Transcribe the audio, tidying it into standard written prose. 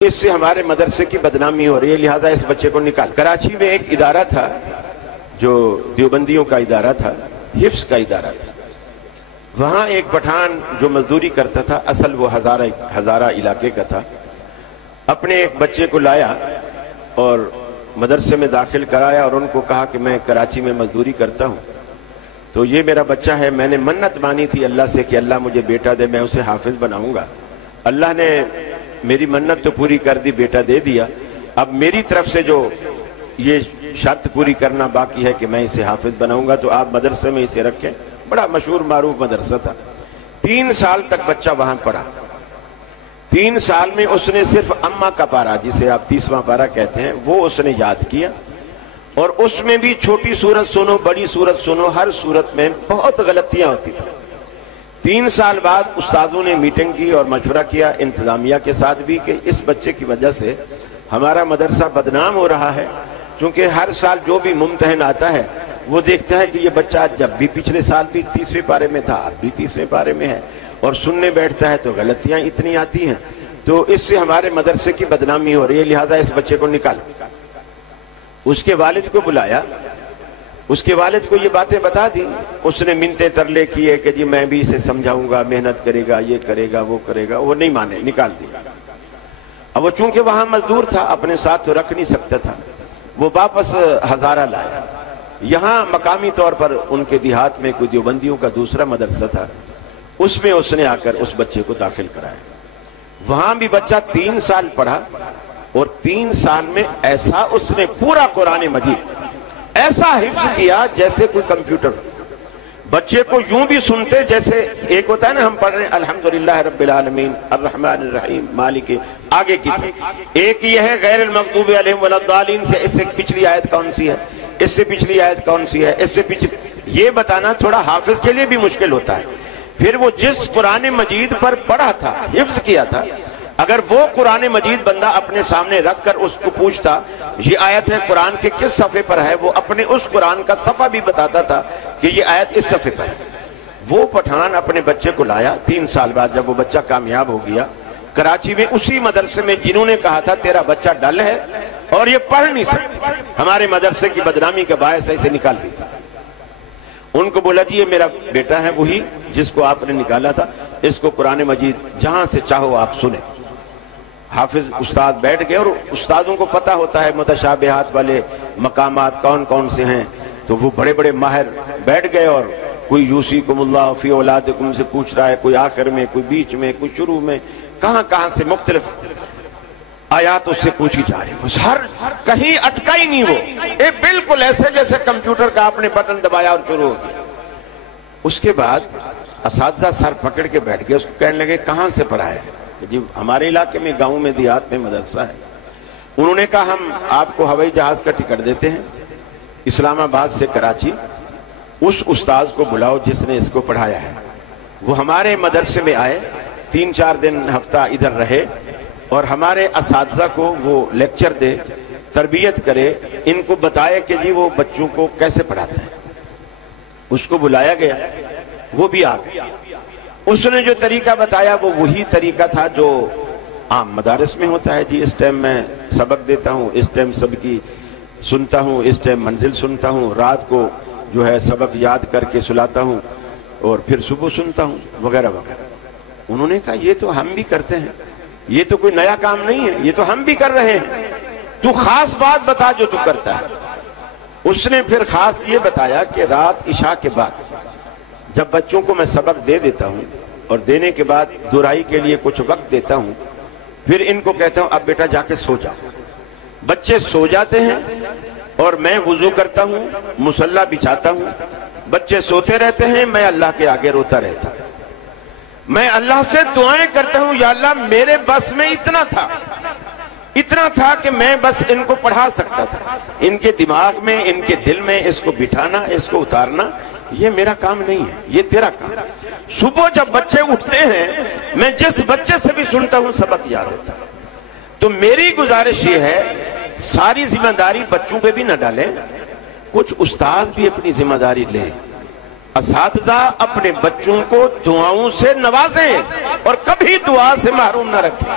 اس سے ہمارے مدرسے کی بدنامی ہو رہی ہے، لہذا اس بچے کو نکال۔ کراچی میں ایک ادارہ تھا جو دیوبندیوں کا ادارہ تھا، حفظ کا ادارہ تھا۔ وہاں ایک پٹھان جو مزدوری کرتا تھا، اصل وہ ہزارہ علاقے کا تھا، اپنے ایک بچے کو لایا اور مدرسے میں داخل کرایا اور ان کو کہا کہ میں کراچی میں مزدوری کرتا ہوں، تو یہ میرا بچہ ہے، میں نے منت مانی تھی اللہ سے کہ اللہ مجھے بیٹا دے، میں اسے حافظ بناؤں گا۔ اللہ نے میری منت تو پوری کر دی، بیٹا دے دیا، اب میری طرف سے جو یہ شرط پوری کرنا باقی ہے کہ میں اسے حافظ بناؤں گا، تو آپ مدرسے میں اسے رکھیں۔ بڑا مشہور معروف مدرسہ تھا، 3 سال تک بچہ وہاں پڑھا۔ 3 سال میں اس نے صرف اماں کا پارہ، جسے آپ 30واں پارہ کہتے ہیں، وہ اس نے یاد کیا، اور اس میں بھی چھوٹی سورت سنو بڑی سورت سنو، ہر سورت میں بہت غلطیاں ہوتی تھیں۔ 3 سال بعد استاذوں نے میٹنگ کی اور مشورہ کیا انتظامیہ کے ساتھ بھی کہ اس بچے کی وجہ سے ہمارا مدرسہ بدنام ہو رہا ہے، چونکہ ہر سال جو بھی ممتحن آتا ہے وہ دیکھتا ہے کہ یہ بچہ جب بھی پچھلے سال بھی 30ویں پارے میں تھا، اب بھی 30ویں پارے میں ہے، اور سننے بیٹھتا ہے تو غلطیاں اتنی آتی ہیں، تو اس سے ہمارے مدرسے کی بدنامی ہو رہی ہے، لہذا اس بچے کو نکال۔ اس کے والد کو بلایا، اس کے والد کو یہ باتیں بتا دی، اس نے منتیں ترلے کیے کہ جی میں بھی اسے سمجھاؤں گا، محنت کرے گا، یہ کرے گا، وہ کرے گا، وہ نہیں مانے، نکال دیا۔ اب وہ چونکہ وہاں مزدور تھا، اپنے ساتھ تو رکھ نہیں سکتا تھا، وہ واپس ہزارہ لایا۔ یہاں مقامی طور پر ان کے دیہات میں کوئی دیوبندیوں کا دوسرا مدرسہ تھا، اس میں اس نے آ کر اس بچے کو داخل کرایا۔ وہاں بھی بچہ 3 سال پڑھا، اور 3 سال میں ایسا اس نے پورا قرآن مجید ایسا حفظ کیا جیسے کوئی کمپیوٹر۔ بچے کو یوں بھی سنتے جیسے ایک ہوتا ہے نا، ہم پڑھ رہے ہیں الحمدللہ رب العالمین الرحمن الرحیم مالک، آگے کی ایک یہ ہے غیر المغضوب علیہم ولا الضالین سے، اس سے پچھلی آیت کون سی ہے، اس سے پچھلی آیت کون سی ہے، اس سے پچھلی، یہ بتانا تھوڑا حافظ کے لیے بھی مشکل ہوتا ہے۔ پھر وہ جس قرآن مجید پر پڑھا تھا، حفظ کیا تھا، اگر وہ قرآن مجید بندہ اپنے سامنے رکھ کر اس کو پوچھتا یہ آیت ہے قرآن کے کس صفحے پر ہے، وہ اپنے اس قرآن کا صفحہ بھی بتاتا تھا کہ یہ آیت اس صفحے پر ہے۔ وہ پٹھان اپنے بچے کو لایا 3 سال بعد، جب وہ بچہ کامیاب ہو گیا، کراچی میں اسی مدرسے میں جنہوں نے کہا تھا تیرا بچہ ڈل ہے اور یہ پڑھ نہیں سکتا، ہمارے مدرسے کی بدنامی کا باعث ہے، اسے نکال دیتا۔ ان کو بولا جی یہ میرا بیٹا ہے، وہی جس کو آپ نے نکالا تھا، اس کو قرآن مجید جہاں سے چاہو آپ سنیں۔ حافظ استاد بیٹھ گئے، اور استادوں کو پتہ ہوتا ہے متشابہات والے مقامات کون کون سے ہیں، تو وہ بڑے بڑے ماہر بیٹھ گئے، اور کوئی یوصیکم اللہ فی اولادکم سے پوچھ رہا ہے، کوئی آخر میں، کوئی بیچ میں، کوئی شروع میں، کہاں کہاں سے مختلف آیات اس سے پوچھی جا رہی ہے، ہر کہیں اٹکا ہی نہیں، وہ بالکل ایسے جیسے کمپیوٹر کا آپ نے بٹن دبایا اور شروع ہو گیا۔ اس کے بعد اساتذہ سر پکڑ کے بیٹھ گئے، اس کو کہنے لگے کہاں سے پڑھا ہے، جی ہمارے علاقے میں، گاؤں میں، دیہات میں مدرسہ ہے۔ انہوں نے کہا ہم آپ کو ہوائی جہاز کا ٹکٹ دیتے ہیں اسلام آباد سے کراچی، اس استاذ کو بلاؤ جس نے اس کو پڑھایا ہے۔ وہ ہمارے مدرسے میں آئے، 3-4 دن ہفتہ ادھر رہے، اور ہمارے اساتذہ کو وہ لیکچر دے، تربیت کرے، ان کو بتائے کہ جی وہ بچوں کو کیسے پڑھاتا ہے۔ اس کو بلایا گیا، وہ بھی آ گیا۔ اس نے جو طریقہ بتایا وہ وہی طریقہ تھا جو عام مدارس میں ہوتا ہے، جی اس ٹائم میں سبق دیتا ہوں، اس ٹائم سب کی سنتا ہوں، اس ٹائم منزل سنتا ہوں، رات کو جو ہے سبق یاد کر کے سلاتا ہوں، اور پھر صبح سنتا ہوں، وغیرہ وغیرہ۔ انہوں نے کہا یہ تو ہم بھی کرتے ہیں، یہ تو کوئی نیا کام نہیں ہے، یہ تو ہم بھی کر رہے ہیں، تو خاص بات بتا جو تو کرتا ہے۔ اس نے پھر خاص یہ بتایا کہ رات عشاء کے بعد جب بچوں کو میں سبق دے دیتا ہوں، اور دینے کے بعد دہرائی کے لیے کچھ وقت دیتا ہوں، پھر ان کو کہتا ہوں اب بیٹا جا کے سو جاؤ۔ بچے سو جاتے ہیں، اور میں وضو کرتا ہوں، مصلی بچھاتا ہوں، بچے سوتے رہتے ہیں، میں اللہ کے آگے روتا رہتا ہوں، میں اللہ سے دعائیں کرتا ہوں یا اللہ میرے بس میں اتنا تھا کہ میں بس ان کو پڑھا سکتا تھا، ان کے دماغ میں، ان کے دل میں اس کو بٹھانا، اس کو اتارنا یہ میرا کام نہیں ہے، یہ تیرا کام۔ صبح جب بچے اٹھتے ہیں، میں جس بچے سے بھی سنتا ہوں سبق یاد ہوتا ہے۔ تو میری گزارش یہ ہے ساری ذمہ داری بچوں پہ بھی نہ ڈالیں، کچھ استاد بھی اپنی ذمہ داری لیں، اساتذہ اپنے بچوں کو دعاؤں سے نوازیں اور کبھی دعا سے محروم نہ رکھیں۔